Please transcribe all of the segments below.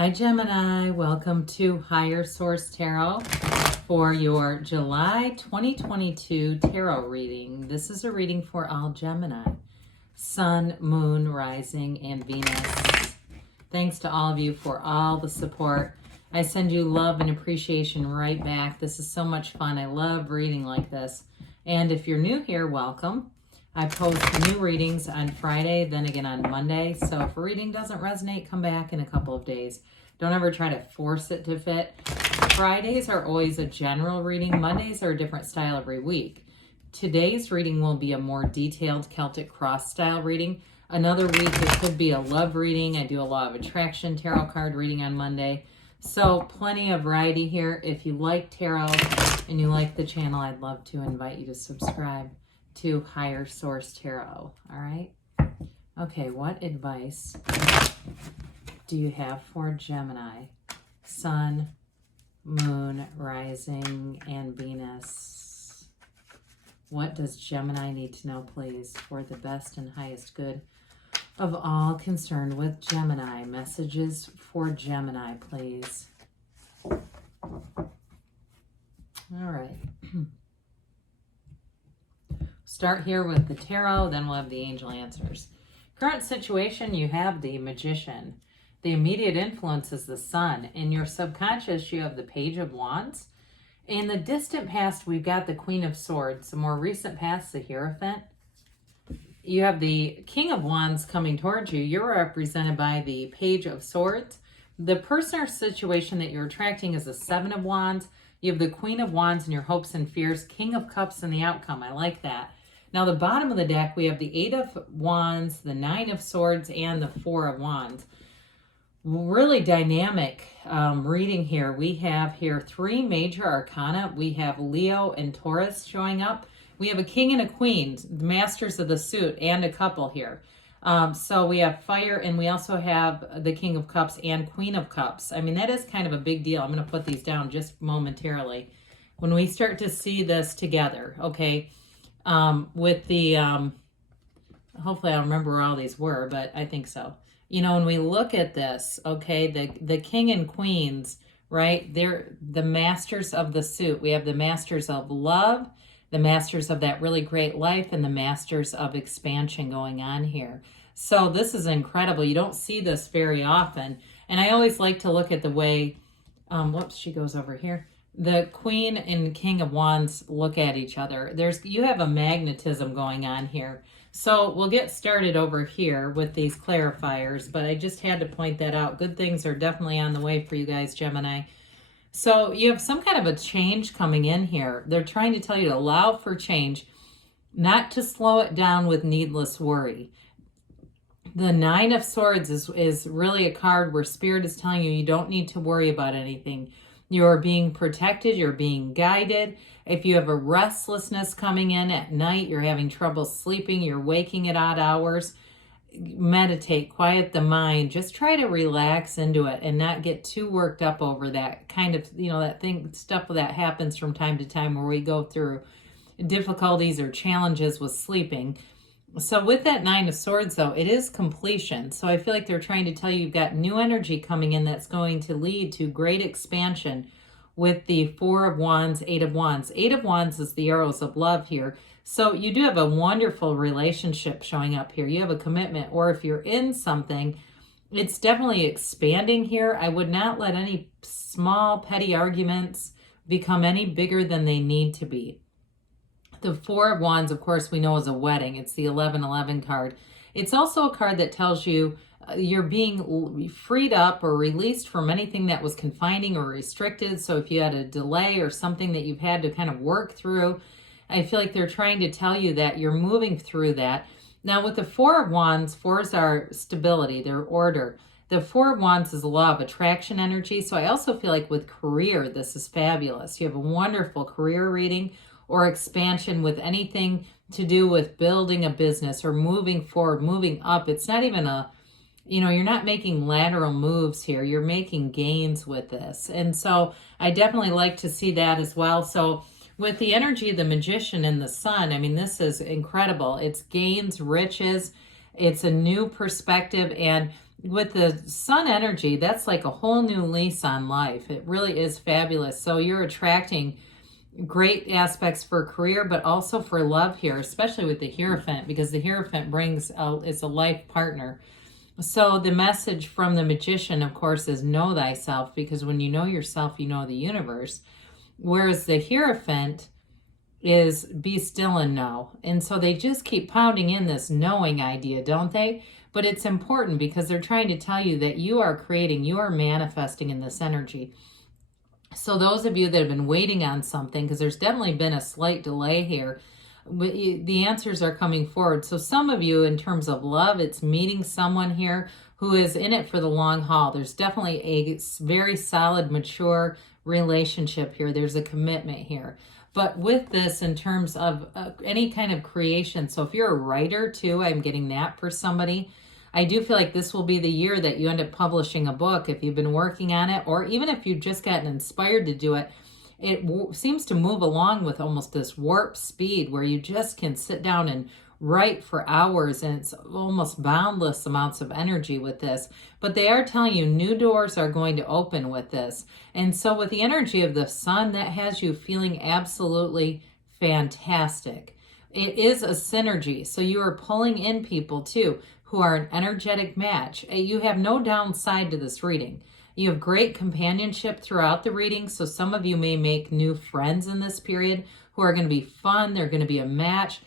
Hi Gemini, welcome to Higher Source Tarot for your July 2022 tarot reading. This is a reading for all Gemini, Sun, Moon, Rising, and Venus. Thanks to all of you for all the support. I send you love and appreciation right back. This is so much fun. I love reading like this. And if you're new here, welcome. I post new readings on Friday, then again on Monday. So if a reading doesn't resonate, come back in a couple of days. Don't ever try to force it to fit. Fridays are always a general reading. Mondays are a different style every week. Today's reading will be a more detailed Celtic cross style reading. Another week it could be a love reading. I do a law of attraction tarot card reading on Monday. So plenty of variety here. If you like tarot and you like the channel, I'd love to invite you to subscribe to Higher Source Tarot. All right. Okay, what advice do you have for Gemini, Sun, Moon, Rising, and Venus? What does Gemini need to know, please, for the best and highest good of all concerned with Gemini? Messages for Gemini, please. All right. Start here with the tarot, then we'll have the angel answers. Current situation, you have the Magician. The immediate influence is the Sun. In your subconscious, you have the Page of Wands. In the distant past, we've got the Queen of Swords. The more recent past, the Hierophant. You have the King of Wands coming towards you. You're represented by the Page of Swords. The person or situation that you're attracting is the Seven of Wands. You have the Queen of Wands and your hopes and fears, King of Cups and the outcome. I like that. Now, the bottom of the deck, we have the Eight of Wands, the Nine of Swords, and the Four of Wands. Really dynamic reading here. We have here three major arcana. We have Leo and Taurus showing up. We have a king and a queen, the masters of the suit, and a couple here. So we have fire, and we also have the King of Cups and Queen of Cups. I mean, that is kind of a big deal. I'm going to put these down just momentarily. When we start to see this together, okay, with the, hopefully I'll remember where all these were, but I think so. You know, when we look at this, okay, the king and queens, right, they're the masters of the suit. We have the masters of love, the masters of that really great life, and the masters of expansion going on here. So this is incredible. You don't see this very often. And I always like to look at the way, whoops, she goes over here. The Queen and King of Wands look at each other. You have a magnetism going on here. So we'll get started over here with these clarifiers, but I just had to point that out. Good things are definitely on the way for you guys, Gemini. So you have some kind of a change coming in here. They're trying to tell you to allow for change, not to slow it down with needless worry. The Nine of Swords is really a card where Spirit is telling you don't need to worry about anything. You're being protected. You're being guided. If you have a restlessness coming in at night, you're having trouble sleeping, you're waking at odd hours, meditate, quiet the mind. Just try to relax into it and not get too worked up over that kind of, stuff that happens from time to time where we go through difficulties or challenges with sleeping. So with that Nine of Swords, though, it is completion. So I feel like they're trying to tell you you've got new energy coming in that's going to lead to great expansion with the Four of Wands, Eight of Wands. Eight of Wands is the arrows of love here. So you do have a wonderful relationship showing up here. You have a commitment, or if you're in something, it's definitely expanding here. I would not let any small petty arguments become any bigger than they need to be. The Four of Wands, of course, we know is a wedding. It's the 1111 card. It's also a card that tells you you're being freed up or released from anything that was confining or restricted. So if you had a delay or something that you've had to kind of work through, I feel like they're trying to tell you that you're moving through that. Now with the Four of Wands, fours are stability, they're order. The Four of Wands is a law of attraction energy. So I also feel like with career, this is fabulous. You have a wonderful career reading or expansion with anything to do with building a business or moving forward, moving up. It's not even you're not making lateral moves here. You're making gains with this. And so I definitely like to see that as well. So with the energy of the Magician and the Sun, I mean, this is incredible. It's gains, riches. It's a new perspective. And with the sun energy, that's like a whole new lease on life. It really is fabulous. So you're attracting great aspects for career, but also for love here, especially with the Hierophant, because the Hierophant is a life partner. So the message from the Magician, of course, is know thyself, because when you know yourself, you know the universe. Whereas the Hierophant is be still and know. And so they just keep pounding in this knowing idea, don't they? But it's important because they're trying to tell you that you are creating, you are manifesting in this energy. So those of you that have been waiting on something, because there's definitely been a slight delay here, the answers are coming forward. So some of you, in terms of love, it's meeting someone here who is in it for the long haul. There's definitely a very solid, mature relationship here. There's a commitment here. But with this, in terms of any kind of creation, so if you're a writer too, I'm getting that for somebody. I do feel like this will be the year that you end up publishing a book if you've been working on it, or even if you've just gotten inspired to do it. It seems to move along with almost this warp speed where you just can sit down and write for hours, and it's almost boundless amounts of energy with this. But they are telling you new doors are going to open with this. And so with the energy of the sun, that has you feeling absolutely fantastic. It is a synergy. So you are pulling in people too who are an energetic match. You have no downside to this reading. You have great companionship throughout the reading. So some of you may make new friends in this period who are going to be fun. They're going to be a match.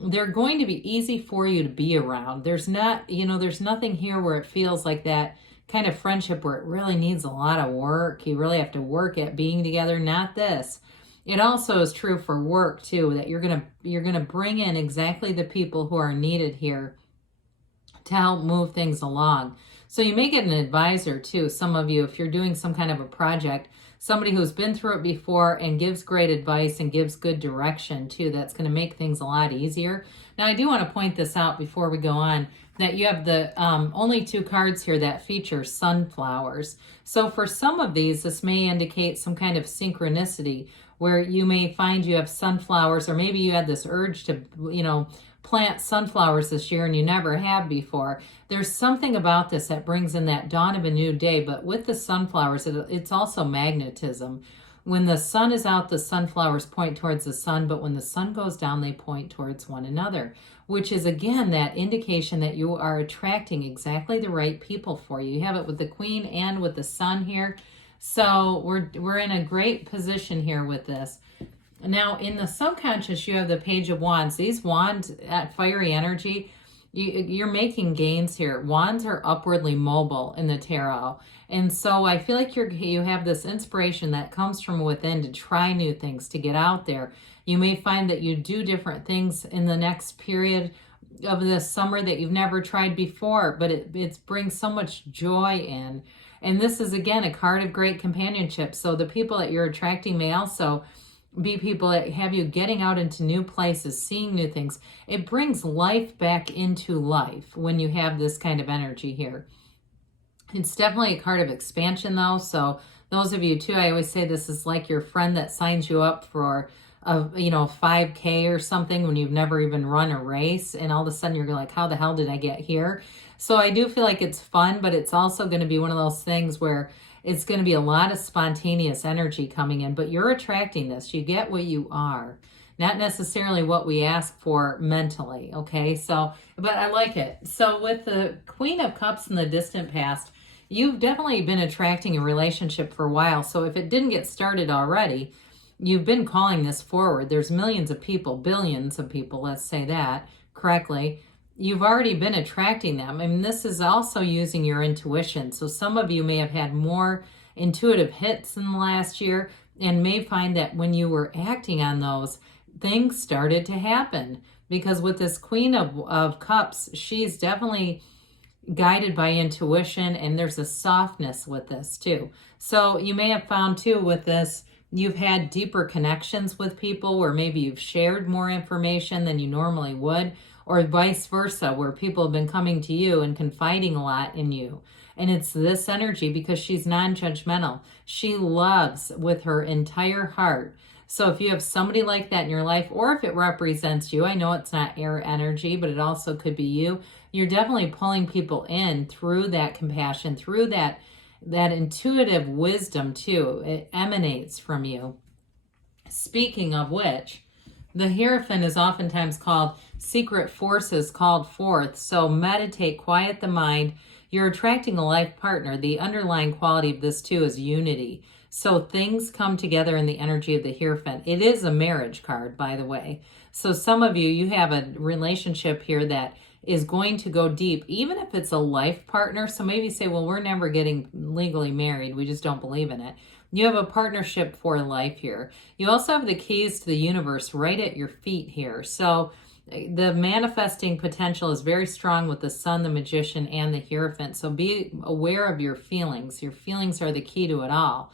They're going to be easy for you to be around. There's nothing here where it feels like that kind of friendship where it really needs a lot of work. You really have to work at being together. Not this. It also is true for work too, that you're gonna bring in exactly the people who are needed here to help move things along. So you may get an advisor too. Some of you, if you're doing some kind of a project, somebody who's been through it before and gives great advice and gives good direction too. That's going to make things a lot easier. Now, I do want to point this out before we go on, that you have the only 2 cards here that feature sunflowers. So for some of these, this may indicate some kind of synchronicity where you may find you have sunflowers, or maybe you had this urge to, plant sunflowers this year and you never have before. There's something about this that brings in that dawn of a new day. But with the sunflowers, it's also magnetism. When the sun is out, the sunflowers point towards the sun, but when the sun goes down, they point towards one another, which is again that indication that you are attracting exactly the right people for you. You have it with the Queen and with the Sun here. So we're in a great position here with this. Now, in the subconscious, you have the Page of Wands. These wands, at fiery energy, you're making gains here. Wands are upwardly mobile in the tarot. And so I feel like you have this inspiration that comes from within to try new things, to get out there. You may find that you do different things in the next period of this summer that you've never tried before, but it brings so much joy in. And this is, again, a card of great companionship. So the people that you're attracting may also be people that have you getting out into new places, seeing new things. It brings life back into life when you have this kind of energy here. It's definitely a card of expansion though. So those of you too, I always say this is like your friend that signs you up for a 5K or something when you've never even run a race, and all of a sudden you're like, how the hell did I get here? So I do feel like it's fun, but it's also going to be one of those things where it's going to be a lot of spontaneous energy coming in, but you're attracting this. You get what you are, not necessarily what we ask for mentally, okay? So, but I like it. So with the Queen of Cups in the distant past, you've definitely been attracting a relationship for a while. So if it didn't get started already, you've been calling this forward. There's millions of people, billions of people, let's say that correctly. You've already been attracting them. I mean, this is also using your intuition. So some of you may have had more intuitive hits in the last year and may find that when you were acting on those, things started to happen. Because with this Queen of Cups, she's definitely guided by intuition, and there's a softness with this too. So you may have found too with this, you've had deeper connections with people where maybe you've shared more information than you normally would, or vice versa, where people have been coming to you and confiding a lot in you. And it's this energy because she's non-judgmental. She loves with her entire heart. So if you have somebody like that in your life, or if it represents you, I know it's not air energy, but it also could be you. you're definitely pulling people in through that compassion, through that intuitive wisdom too. It emanates from you. Speaking of which, the Hierophant is oftentimes called secret forces called forth. So meditate, quiet the mind. You're attracting a life partner. The underlying quality of this too is unity. So things come together in the energy of the Hierophant. It is a marriage card, by the way. So some of you have a relationship here that is going to go deep, even if it's a life partner. So maybe say, well, we're never getting legally married. We just don't believe in it. You have a partnership for life here. You also have the keys to the universe right at your feet here. So the manifesting potential is very strong with the Sun, the Magician, and the Hierophant. So be aware of your feelings. Your feelings are the key to it all.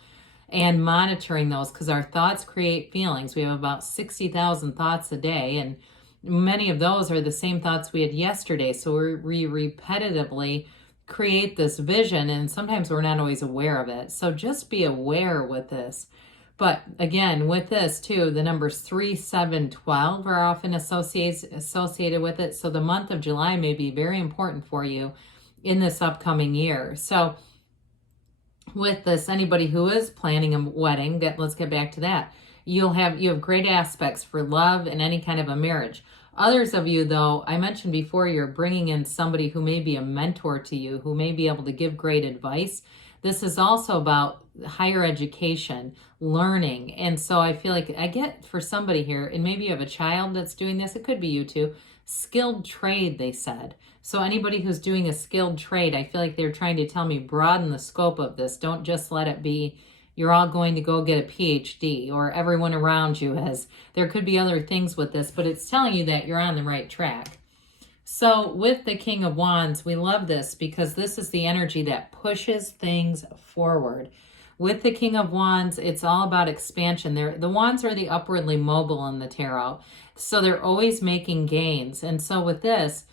And monitoring those, because our thoughts create feelings. We have about 60,000 thoughts a day, and many of those are the same thoughts we had yesterday. So we repetitively create this vision, and sometimes we're not always aware of it. So just be aware with this. But again, with this too, the numbers 3, 7, 12 are often associated with it. So the month of July may be very important for you in this upcoming year. So with this, anybody who is planning a wedding, let's get back to that. You have great aspects for love and any kind of a marriage. Others of you, though, I mentioned before, you're bringing in somebody who may be a mentor to you, who may be able to give great advice. This is also about higher education, learning. And so I feel like I get for somebody here, and maybe you have a child that's doing this, it could be you too, skilled trade, they said. So anybody who's doing a skilled trade, I feel like they're trying to tell me broaden the scope of this. Don't just let it be you're all going to go get a PhD or everyone around you has. There could be other things with this, but it's telling you that you're on the right track. So with the King of Wands, we love this because this is the energy that pushes things forward. With the King of Wands, it's all about expansion. The wands are the upwardly mobile in the tarot. So they're always making gains. And so with this,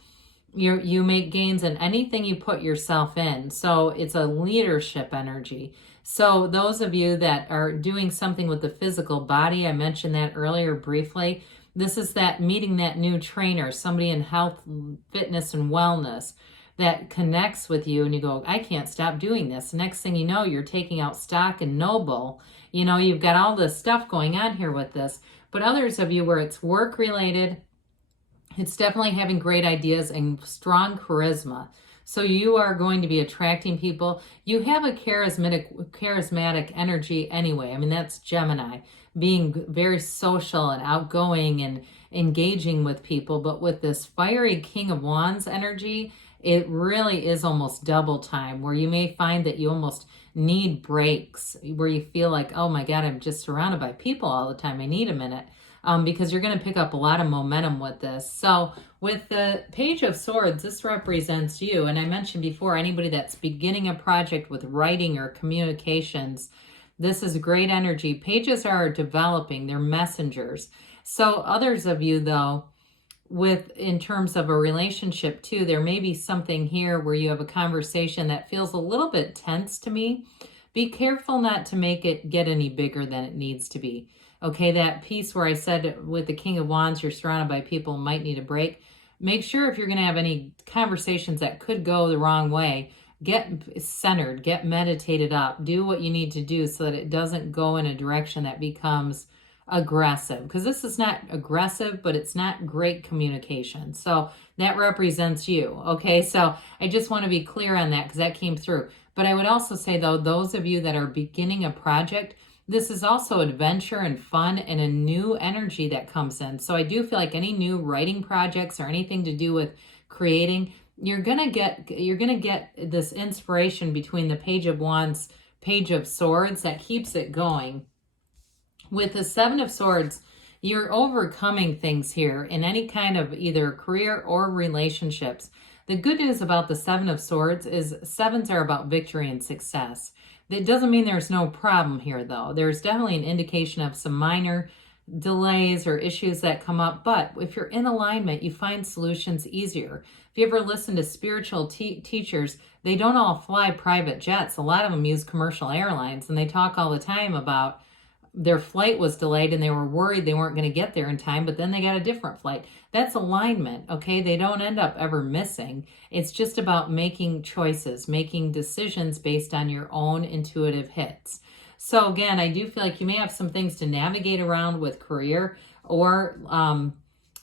you make gains in anything you put yourself in. So it's a leadership energy. So those of you that are doing something with the physical body, I mentioned that earlier briefly, this is that meeting that new trainer, somebody in health, fitness, and wellness that connects with you and you go, I can't stop doing this. Next thing you know, you're taking out stock in Noble. You know, you've got all this stuff going on here with this. But others of you where it's work related, it's definitely having great ideas and strong charisma. So you are going to be attracting people. You have a charismatic energy anyway. I mean, that's Gemini, being very social and outgoing and engaging with people. But with this fiery King of Wands energy, it really is almost double time, where you may find that you almost need breaks, where you feel like, oh my God, I'm just surrounded by people all the time. I need a minute. Because you're going to pick up a lot of momentum with this. So with the Page of Swords, this represents you. And I mentioned before, anybody that's beginning a project with writing or communications, this is great energy. Pages are developing, they're messengers. So others of you, though, in terms of a relationship too, there may be something here where you have a conversation that feels a little bit tense to me. Be careful not to make it get any bigger than it needs to be. Okay, that piece where I said with the King of Wands, you're surrounded by people, might need a break. Make sure if you're going to have any conversations that could go the wrong way, get centered, get meditated up, do what you need to do so that it doesn't go in a direction that becomes aggressive. Because this is not aggressive, but it's not great communication. So that represents you. Okay, so I just want to be clear on that because that came through. But I would also say, though, those of you that are beginning a project, this is also adventure and fun and a new energy that comes in. So I do feel like any new writing projects or anything to do with creating, you're gonna get this inspiration between the Page of Wands, Page of Swords that keeps it going. With the Seven of Swords, you're overcoming things here in any kind of either career or relationships. The good news about the Seven of Swords is sevens are about victory and success. It doesn't mean there's no problem here, though. There's definitely an indication of some minor delays or issues that come up. But if you're in alignment, you find solutions easier. If you ever listen to spiritual teachers, they don't all fly private jets. A lot of them use commercial airlines, and they talk all the time about their flight was delayed and they were worried they weren't going to get there in time, but then they got a different flight. That's alignment, okay? They don't end up ever missing. It's just about making choices, making decisions based on your own intuitive hits. So again, I do feel like you may have some things to navigate around with career, or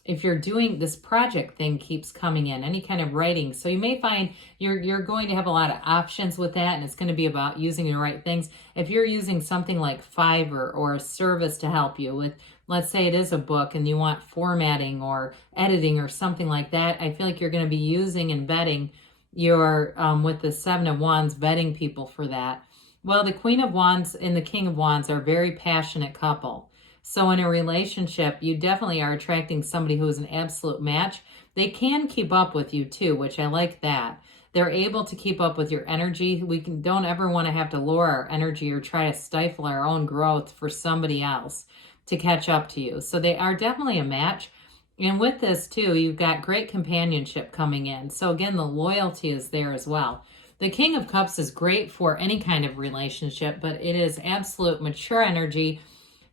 if you're doing this project thing keeps coming in, any kind of writing. So you may find you're going to have a lot of options with that, and it's going to be about using the right things. If you're using something like Fiverr or a service to help you with, let's say it is a book and you want formatting or editing or something like that, I feel like you're going to be using and vetting your, with the Seven of Wands, vetting people for that. Well, the Queen of Wands and the King of Wands are a very passionate couple. So in a relationship, you definitely are attracting somebody who is an absolute match. They can keep up with you too, which I like that. They're able to keep up with your energy. We don't ever want to have to lower our energy or try to stifle our own growth for somebody else to catch up to you. So they are definitely a match. And with this too, you've got great companionship coming in. So again, the loyalty is there as well. The King of Cups is great for any kind of relationship, but it is absolute mature energy.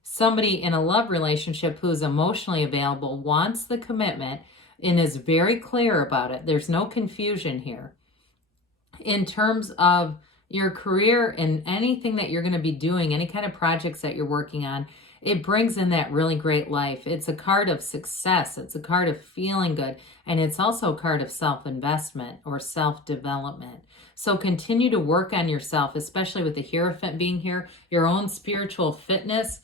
Somebody in a love relationship who is emotionally available, wants the commitment, and is very clear about it. There's no confusion here. In terms of your career and anything that you're going to be doing, any kind of projects that you're working on, it brings in that really great life. It's a card of success. It's a card of feeling good. And it's also a card of self-investment or self-development. So continue to work on yourself, especially with the Hierophant being here. Your own spiritual fitness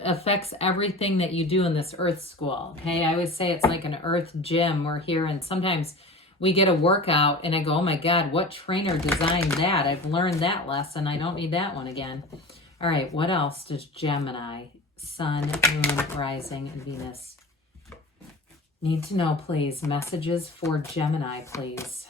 affects everything that you do in this earth school. Okay, I always say it's like an earth gym. We're here, and sometimes we get a workout and I go, oh my God, what trainer designed that? I've learned that lesson. I don't need that one again. All right, what else does Gemini, Sun, Moon, Rising, and Venus need to know, please? Messages for Gemini, please.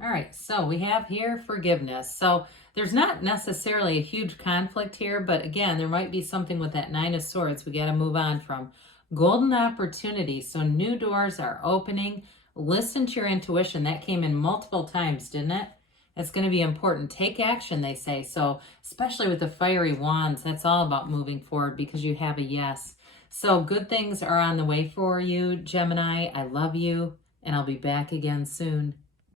All right, so we have here forgiveness. So there's not necessarily a huge conflict here, but again, there might be something with that Nine of Swords we got to move on from. Golden opportunity. So new doors are opening. Listen to your intuition. That came in multiple times, didn't it? That's going to be important. Take action, they say. So especially with the fiery wands, that's all about moving forward because you have a yes. So good things are on the way for you, Gemini. I love you, and I'll be back again soon.